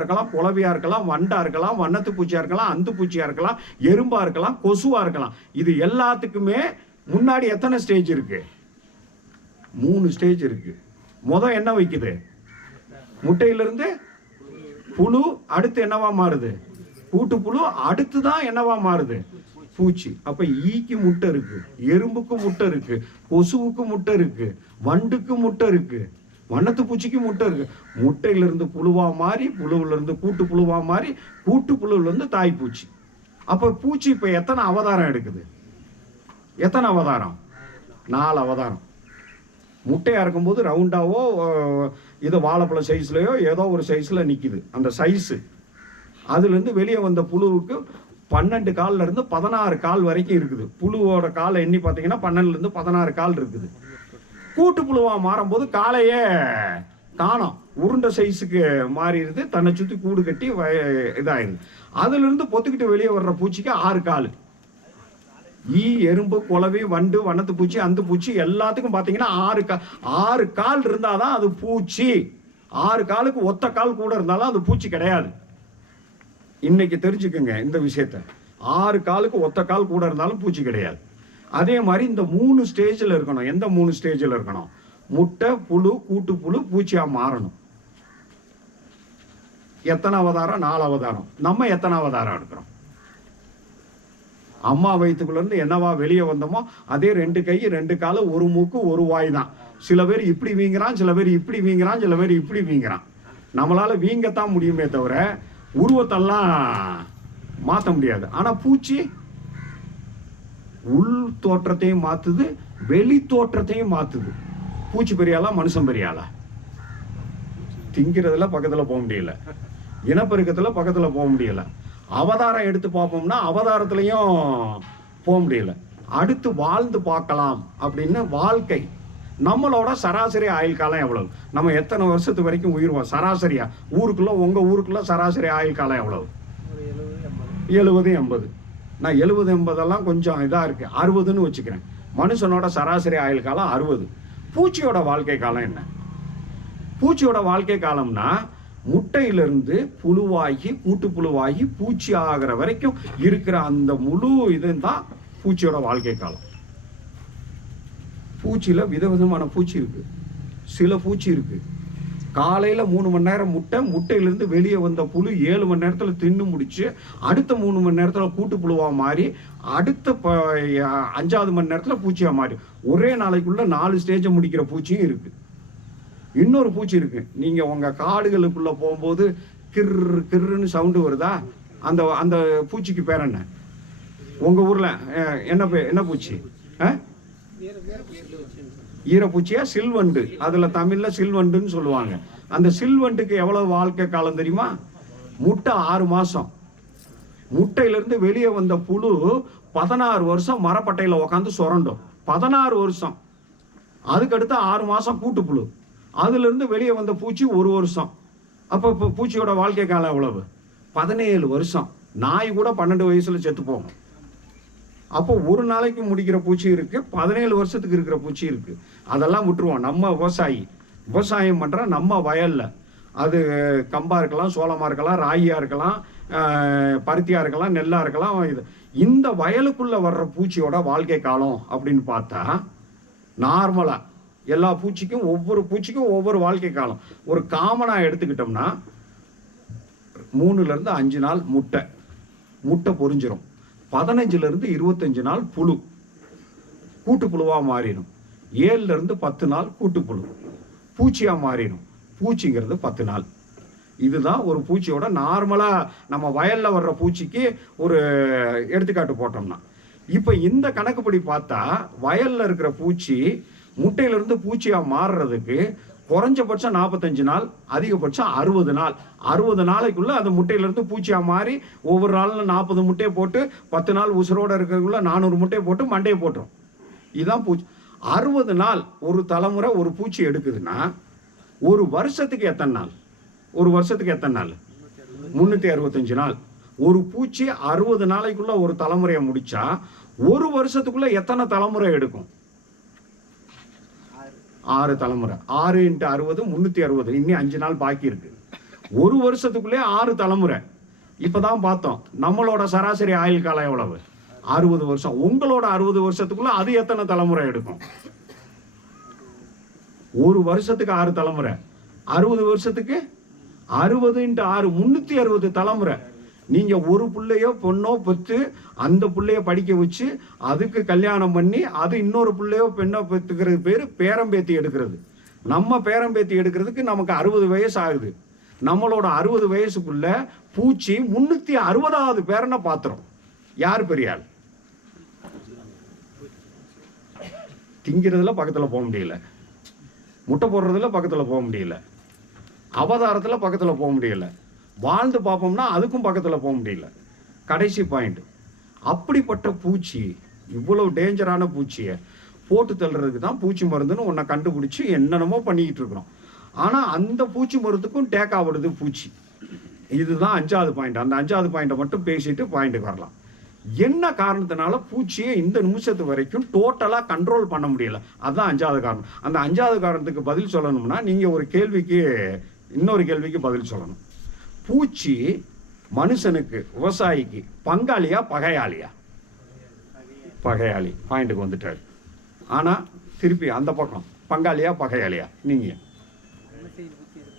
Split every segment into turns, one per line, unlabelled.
இருக்கலாம் குளவியா இருக்கலாம் வண்டா இருக்கலாம் வண்ணத்து பூச்சியா இருக்கலாம் அந்து பூச்சியா இருக்கலாம் எறும்பா இருக்கலாம் கொசுவா இருக்கலாம். இது எல்லாத்துக்குமே முன்னாடி எத்தனை ஸ்டேஜ் இருக்கு? மூணு ஸ்டேஜ் இருக்கு. மொதல் என்ன வைக்குது? முட்டையிலிருந்து புழு அடுத்து என்னவா மாறுது? கூட்டு புழு அடுத்து தான் என்னவா மாறுது? பூச்சி. அப்ப ஈக்கு முட்டை இருக்கு எறும்புக்கு முட்டை இருக்கு கொசுவுக்கு முட்டை இருக்கு வண்டுக்கு முட்டை இருக்கு. வண்ணத்து பூச்சிக்கு முட்டை இருக்கு. முட்டையிலேருந்து புழுவாக புழுவா மாறி புழுவுல இருந்து கூட்டு புழுவா மாறி கூட்டு புழுவுல இருந்து தாய் பூச்சி. அப்போ பூச்சி இப்போ எத்தனை அவதாரம் எடுக்குது? எத்தனை அவதாரம்? நாலு அவதாரம். முட்டையாக இருக்கும்போது ரவுண்டாவோ இது வாழைப்பழ சைஸ்லையோ ஏதோ ஒரு சைஸில் நிற்கிது அந்த சைஸு அதுலேருந்து வெளியே வந்த புழுவுக்கு பன்னெண்டு காலில் இருந்து பதினாறு கால் வரைக்கும் இருக்குது. புழுவோட காலை எண்ணி பார்த்தீங்கன்னா பன்னெண்டுலேருந்து பதினாறு கால் இருக்குது. கூட்டு புழுவா மாறும்போது காலையே காணோம். உருண்டை சைஸுக்கு மாறிடுது. தன்னை சுற்றி கூடு கட்டி வய- இதாயிருது அதுலேருந்து பொத்துக்கிட்டு வெளியே வர்ற பூச்சிக்கு ஆறு கால். ஈ எறும்பு குளவி வண்டு வண்ணத்து பூச்சி அந்த பூச்சி எல்லாத்துக்கும் பார்த்தீங்கன்னா ஆறு கா ஆறு கால் இருந்தால் தான் அது பூச்சி. ஆறு காலுக்கு ஒத்த கால் கூட இருந்தாலும் அது பூச்சி கிடையாது. இன்னைக்கு தெரிஞ்சுக்குங்க இந்த விஷயத்த. ஆறு காலுக்கு ஒத்த கால் கூட இருந்தாலும் பூச்சி கிடையாது. அதே மாதிரி இந்த மூணு ஸ்டேஜில் இருக்கணும். எந்த மூணு ஸ்டேஜில் இருக்கணும்? முட்டை புழு கூட்டு புழு பூச்சியாக மாறணும். எத்தனை அவதாரம்? நாலு அவதாரம். நம்ம எத்தனை அவதாரம் எடுக்கிறோம்? அம்மா வயிற்றுக்குள்ளேருந்து என்னவா வெளியே வந்தோமோ அதே ரெண்டு கை ரெண்டு காலு ஒரு மூக்கு ஒரு வாய் தான். சில பேர் இப்படி வீங்குறான் சில பேர் இப்படி வீங்குறான் சில பேர் இப்படி வீங்குறான். நம்மளால் வீங்கத்தான் முடியுமே தவிர உருவத்தெல்லாம் மாற்ற முடியாது. ஆனால் பூச்சி உள் தோற்றத்தையும் மாத்துது வெளி தோற்றத்தையும் மாத்துது. பூச்சி பெரியாளா மனுஷன் பெரியாளா? திங்கிறதுல பக்கத்துல போக முடியல. இனப்பெருக்கத்துல பக்கத்துல போக முடியல. அவதாரம் எடுத்து பார்ப்போம்னா அவதாரத்துலயும் போக முடியல. அடுத்து வாழ்ந்து பார்க்கலாம் அப்படின்னு வாழ்க்கை. நம்மளோட சராசரி ஆயுள் காலம் எவ்வளவு? நம்ம எத்தனை வருஷத்து வரைக்கும் உயிர்வோம்? சராசரியா? ஊருக்குள்ள உங்க ஊருக்குள்ள சராசரி ஆயுள் காலம் எவ்வளவு? எழுபது எண்பது. நான் எழுபது எண்பதெல்லாம் கொஞ்சம் இதாக இருக்குது அறுபதுன்னு வச்சுக்கிறேன். மனுஷனோட சராசரி ஆயுள் காலம் அறுபது. பூச்சியோட வாழ்க்கை காலம் என்ன? பூச்சியோட வாழ்க்கை காலம்னா முட்டையிலிருந்து புழுவாகி கூட்டு புழுவாகி பூச்சி ஆகிற வரைக்கும் இருக்கிற அந்த முழு இதுதான் பூச்சியோட வாழ்க்கை காலம். பூச்சியில் விதவிதமான பூச்சி இருக்குது சில பூச்சி இருக்குது காலையில் மூணு மணி நேரம் முட்டை முட்டையிலேருந்து வெளியே வந்த புழு ஏழு மணி நேரத்தில் தின்னு முடிச்சு அடுத்த மூணு மணி நேரத்தில் கூட்டு புழுவா மாறி அடுத்த ப- அஞ்சாவது மணி நேரத்தில் பூச்சியாக மாறி. ஒரே நாளைக்குள்ள நாலு ஸ்டேஜை முடிக்கிற பூச்சியும் இருக்குது இன்னொரு பூச்சி இருக்கு. நீங்கள் உங்கள் காடுகளுக்குள்ளே போகும்போது கிர் கிர்ன்னு சவுண்டு வருதா? அந்த அந்த பூச்சிக்கு பேர் என்ன? உங்கள் ஊரில் என்ன பே என்ன பூச்சி? ஆ ஈரப்பூச்சியா சில்வண்டு. அதுல தமிழ்ல சில்வண்டுன்னு சொல்லுவாங்க. அந்த சில்வண்டுக்கு எவ்வளவு வாழ்க்கை காலம் தெரியுமா? முட்டை ஆறு மாசம். முட்டையிலிருந்து வெளியே வந்த புழு பதினாறு வருஷம் மரப்பட்டையில உட்காந்து சுரண்டும். பதினாறு வருஷம். அதுக்கடுத்து ஆறு மாசம் கூட்டு புழு. அதுலேருந்து வெளியே வந்த பூச்சி ஒரு வருஷம். அப்போ இப்போ பூச்சியோட வாழ்க்கை காலம் எவ்வளவு? பதினேழு வருஷம். நாய் கூட பன்னெண்டு வயசுல செத்து போகும். அப்போ ஒரு நாளைக்கு முடிக்கிற பூச்சி இருக்கு பதினேழு வருஷத்துக்கு இருக்கிற பூச்சி இருக்கு. அதெல்லாம் விட்டுருவோம். நம்ம விவசாயி. விவசாயம் பண்ற நம்ம வயல்ல. அது கம்பா இருக்கலாம் சோளமா இருக்கலாம் ராகியா இருக்கலாம் பருத்தியாக பருத்தியா இருக்கலாம் நெல்லா இருக்கலாம் இது. இந்த வயலுக்குள்ள வர்ற பூச்சியோட வாழ்க்கை காலம் அப்படின்னு பார்த்தா நார்மலா எல்லா பூச்சிக்கும் ஒவ்வொரு பூச்சிக்கும் ஒவ்வொரு வாழ்க்கை காலம். ஒரு காமனா எடுத்துக்கிட்டோம்னா மூணுல இருந்து அஞ்சு நாள் முட்டை. முட்டை பொறிஞ்சிரும் பதினஞ்சுலேருந்து இருபத்தஞ்சு நாள் புழு. கூட்டு மாறிடும். ஏழுலேருந்து பத்து நாள் கூட்டு புழு மாறிடும். பூச்சிங்கிறது பத்து நாள். இதுதான் ஒரு பூச்சியோட நார்மலாக நம்ம வயலில் வர்ற பூச்சிக்கு ஒரு எடுத்துக்காட்டு போட்டோம்னா. இப்போ இந்த கணக்குப்படி பார்த்தா வயலில் இருக்கிற பூச்சி முட்டையிலேருந்து பூச்சியாக மாறுறதுக்கு குறைஞ்சபட்சம் நாற்பத்தஞ்சு நாள் அதிகபட்சம் அறுபது நாள். அறுபது நாளைக்குள்ள அந்த முட்டையிலேருந்து பூச்சியாக மாறி ஒவ்வொரு நாளும் நாற்பது முட்டையை போட்டு பத்து நாள் உசுரோடு இருக்கிறதுக்குள்ள நானூறு முட்டையை போட்டு மண்டையை போட்டுரும். இதுதான் பூச்சி. அறுபது நாள் ஒரு தலைமுறை ஒரு பூச்சி எடுக்குதுன்னா ஒரு வருஷத்துக்கு எத்தனை நாள்? ஒரு வருஷத்துக்கு எத்தனை நாள்? முந்நூற்றி அறுபத்தஞ்சு நாள். ஒரு பூச்சி அறுபது நாளைக்குள்ள ஒரு தலைமுறையை முடித்தா ஒரு வருஷத்துக்குள்ளே எத்தனை தலைமுறை எடுக்கும்? ஆறு தலைமுறை. ஆறு இன்ட்டு அறுபது முந்நூற்றி அறுபது. இன்னும் அஞ்சு நாள் பாக்கி இருக்கு. ஒரு வருஷத்துக்குள்ளே ஆறு தலைமுறை. இப்பதான் பார்த்தோம். நம்மளோட சராசரி ஆயுள் காலம் எவ்வளவு? அறுபது வருஷம். உங்களோட அறுபது வருஷத்துக்குள்ள அது எத்தனை தலைமுறை எடுக்கும்? ஒரு வருஷத்துக்கு ஆறு தலைமுறை. அறுபது வருஷத்துக்கு அறுபது இன்ட்டு ஆறு முன்னூத்தி அறுபது தலைமுறை. நீங்கள் ஒரு பிள்ளையோ பொண்ணோ பெற்று அந்த பிள்ளைய படிக்க வச்சு அதுக்கு கல்யாணம் பண்ணி அது இன்னொரு பிள்ளையோ பெண்ணோ பெற்றுக்கிறது பேர் பேரம்பேத்தி எடுக்கிறது. நம்ம பேரம்பேத்தி எடுக்கிறதுக்கு நமக்கு அறுபது வயசு ஆகுது. நம்மளோட அறுபது வயசுக்குள்ள பூச்சி முந்நூற்றி அறுபதாவது பேரனை பாத்திரம். யார் பெரியாள்? திங்கிறதுல பக்கத்தில் போக முடியல. முட்டை போடுறதுல பக்கத்தில் போக முடியல. அவதாரத்தில் பக்கத்தில் போக முடியல. வாழ்ந்து பார்ப்போம்னா அதுக்கும் பக்கத்தில் போக முடியல. கடைசி பாயிண்ட் அப்படிப்பட்ட பூச்சி இவ்வளோ டேஞ்சரான பூச்சியை போட்டு தள்ளுறதுக்கு தான் பூச்சி மருந்துன்னு உன்னை கண்டுபிடிச்சி என்னென்னமோ பண்ணிக்கிட்டு இருக்கிறோம். ஆனால் அந்த பூச்சி மருந்துக்கும் டேக் ஆகுறது பூச்சி. இதுதான் அஞ்சாவது பாயிண்ட் அந்த அஞ்சாவது பாயிண்ட்டை மட்டும் பேசிட்டு பாயிண்ட்டுக்கு வரலாம். என்ன காரணத்தினால பூச்சியை இந்த நிமிஷத்து வரைக்கும் டோட்டலாக கண்ட்ரோல் பண்ண முடியல? அதுதான் அஞ்சாவது காரணம். அந்த அஞ்சாவது காரணத்துக்கு பதில் சொல்லணும்னா நீங்கள் ஒரு கேள்விக்கு இன்னொரு கேள்விக்கு பதில் சொல்லணும். பூச்சி மனுஷனுக்கு விவசாயிக்கு பங்காளியா பகையாளியா? பகையாளி. பாயிண்ட்டுக்கு வந்துட்டாரு. ஆனால் திருப்பி அந்த பக்கம். பங்காளியா பகையாளியா? நீங்கள்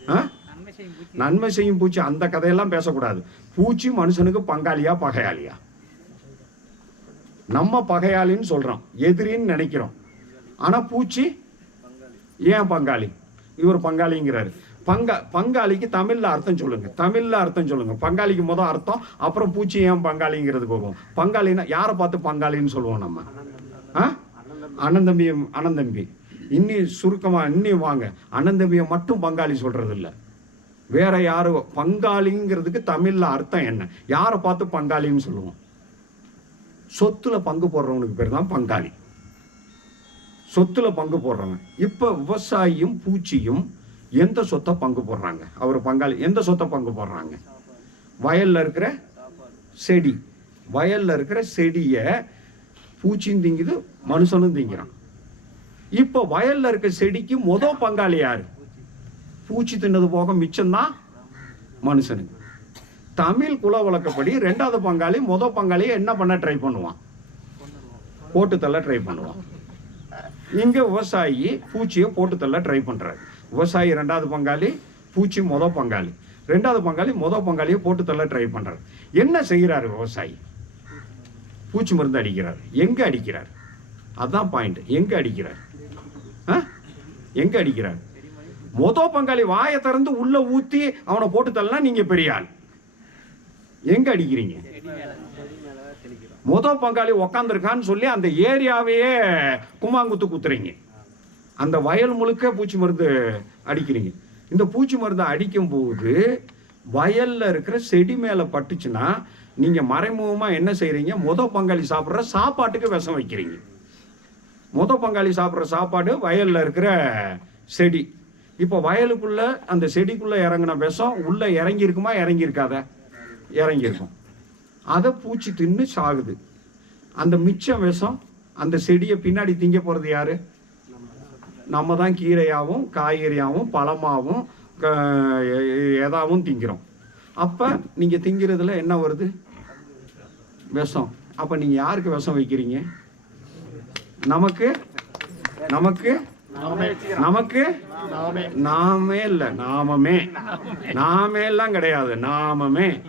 ஆ?
நன்மை செய்யும் பூச்சி
நன்மை செய்யும் பூச்சி அந்த கதையெல்லாம் பேசக்கூடாது. பூச்சி மனுஷனுக்கு பங்காளியா பகையாளியா? நம்ம பகையாளின்னு சொல்றோம். எதிரின்னு நினைக்கிறோம். ஆனா பூச்சி ஏன் பங்காளி? இவர் பங்காளிங்கிறாரு. பங்கா பங்காளிக்கு தமிழ்ல அர்த்தம் சொல்லுங்க. தமிழ்ல அர்த்தம் சொல்லுங்க. பங்காளிக்கு முதல் அர்த்தம் அப்புறம் பூச்சி ஏன் பங்காளிங்கிறதுக்கு போகும் பங்காளின்னா யாரை பார்த்து பங்காளின்னு சொல்லுவோம் நம்ம? ஆ? அண்ணன் தம்பி இன்னி சுருக்கமா இன்னி வாங்க. அண்ணன் மட்டும் பங்காளி சொல்றது இல்லை வேற யாரு? பங்காளிங்கிறதுக்கு தமிழ்ல அர்த்தம் என்ன? யாரை பார்த்து பங்காளின்னு சொல்லுவோம்? சொத்துல பங்கு போடுறவனுக்கு பேர் தான் பங்காளி. சொத்துல பங்கு போடுறவன். இப்ப விவசாயியும் பூச்சியும் எந்த சொத்தை பங்கு போடுறாங்க? அவர் பங்காளி எந்த சொத்தை பங்கு போடுறாங்க? வயல்ல இருக்கிற செடி. வயல்ல இருக்கிற செடியை பூச்சியும் திங்குது மனுஷனும் திங்கிறான். இப்போ வயலில் இருக்க செடிக்கு முத பங்காளி யார்? பூச்சி தின்னது போக மிச்சம்தான் மனுஷனுக்கு. தமிழ் குல வழக்கப்படி ரெண்டாவது பங்காளி முத பங்காளியை என்ன பண்ண ட்ரை பண்ணுவான்? போட்டு தள்ள ட்ரை பண்ணுவான். இங்கே விவசாயி பூச்சியை போட்டு தள்ள ட்ரை பண்ணுறாரு விவசாயி ரெண்டாவது பங்காளி பூச்சி மொதல் பங்காளி. ரெண்டாவது பங்காளி மொதல் பங்காளியை போட்டு தள்ள ட்ரை பண்ணுறாரு என்ன செய்கிறாரு விவசாயி? பூச்சி மருந்து அடிக்கிறார். எங்கே அடிக்கிறார்? அதுதான் பாயிண்ட் எங்கே அடிக்கிறார்? ஆ? எங்கே அடிக்கிறார்? மொத பங்காளி வாயை திறந்து உள்ளே ஊற்றி அவனை போட்டு தள்ளனா நீங்கள் பெரிய ஆள். எங்கே அடிக்கிறீங்க? மொத பங்காளி உக்காந்துருக்கான்னு சொல்லி அந்த ஏரியாவையே கும்மாங்குத்து குத்துறீங்க. அந்த வயல் முழுக்க பூச்சி மருந்து அடிக்கிறீங்க. இந்த பூச்சி மருந்து அடிக்கும் போது வயலில் இருக்கிற செடி மேலே பட்டுச்சுன்னா நீங்கள் மறைமுகமாக என்ன செய்கிறீங்க முத பங்காளி சாப்பிட்ற சாப்பாட்டுக்கு விஷம் வைக்கிறீங்க. முத பங்காளி சாப்பிட்ற சாப்பாடு வயலில் இருக்கிற செடி. இப்போ வயலுக்குள்ளே அந்த செடிக்குள்ளே இறங்கின விஷம் உள்ளே இறங்கியிருக்குமா? இறங்கியிருக்காத. இறங்கியிருக்கும். அதை பூச்சி தின்னு சாகுது. அந்த மிச்சம் விஷம் அந்த செடியை பின்னாடி திங்க போகிறது யாரு? நம்ம தான் கீரையாகவும் காய்கறியாகவும் பழமாகவும் எதாவும் திங்கிறோம். அப்போ நீங்கள் திங்கிறதுல என்ன வருது? விஷம். அப்போ நீங்கள் யாருக்கு விஷம் வைக்கிறீங்க? நமக்கு? நமக்கு? நமக்கு? நாமே இல்ல நாமமே. நாமே எல்லாம் கிடையாது நாமமே.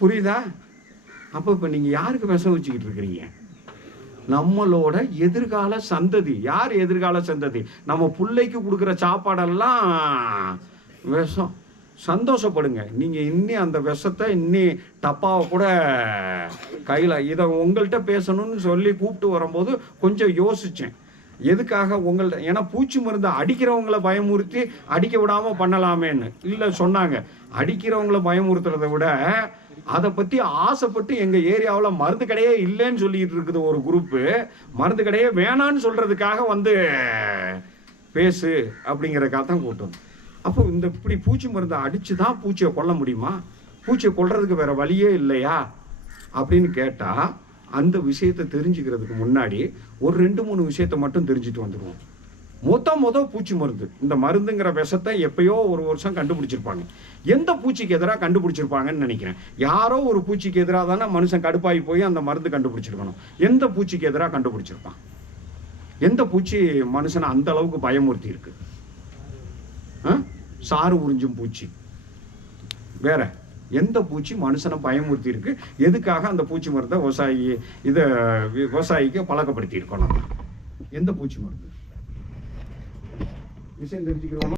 புரியுதா? அப்ப இப்ப நீங்க யாருக்கு விஷம் வச்சுக்கிட்டு இருக்கிறீங்க? நம்மளோட எதிர்கால சந்ததி. யார் எதிர்கால சந்ததி? நம்ம பிள்ளைக்கு கொடுக்குற சாப்பாடெல்லாம் விஷம். சந்தோஷப்படுங்க. நீங்கள் இன்னி அந்த விஷத்தை இன்னி டப்பாவை கூட கையில் இதை உங்கள்கிட்ட பேசணும்னு சொல்லி கூப்பிட்டு வரும்போது கொஞ்சம் யோசித்தேன் எதுக்காக உங்கள்ட்ட ஏன்னா பூச்சி மருந்து அடிக்கிறவங்கள பயமுறுத்தி அடிக்க விடாமல் பண்ணலாமேன்னு. இல்லை சொன்னாங்க. அடிக்கிறவங்கள பயமுறுத்துறதை விட அதை பத்தி ஆசைப்பட்டு எங்க ஏரியாவில் மருந்து கடையே இல்லைன்னு சொல்லிட்டு இருக்குது ஒரு குரூப்பு மருந்து கடையே வேணான்னு சொல்றதுக்காக வந்து பேசு அப்படிங்கிறக்காக தான் கூட்டம். அப்போ இந்த இப்படி பூச்சி மருந்தை அடிச்சு தான் பூச்சியை கொல்ல முடியுமா? பூச்சியை கொல்றதுக்கு வேற வழியே இல்லையா? அப்படின்னு கேட்டால் அந்த விஷயத்தை தெரிஞ்சுக்கிறதுக்கு முன்னாடி ஒரு ரெண்டு மூணு விஷயத்தை மட்டும் தெரிஞ்சுட்டு வந்துடுவோம் மொத்த மொத பூச்சி மருந்து. இந்த மருந்துங்கிற விஷத்தை எப்பயோ ஒரு வருஷம் கண்டுபிடிச்சிருப்பாங்க. எந்த பூச்சிக்கு எதிராக கண்டுபிடிச்சிருப்பாங்கன்னு நினைக்கிறேன். யாரோ ஒரு பூச்சிக்கு எதிராக தானே மனுஷன் கடுப்பாகி போய் அந்த மருந்து கண்டுபிடிச்சிருக்கணும். எந்த பூச்சிக்கு எதிராக கண்டுபிடிச்சிருப்பான்? எந்த பூச்சி மனுஷனை அந்த அளவுக்கு பயமுறுத்தி இருக்கு? சாறு உறிஞ்சும் பூச்சி. வேற. எந்த பூச்சி மனுஷனை பயமுறுத்தி இருக்கு? எதுக்காக அந்த பூச்சி மருந்தை விவசாயி இதை விவசாயிக்கு பழக்கப்படுத்தி இருக்கோம் நம்ம எந்த பூச்சி மருந்து? Hüseyin de bir fikir olmaz.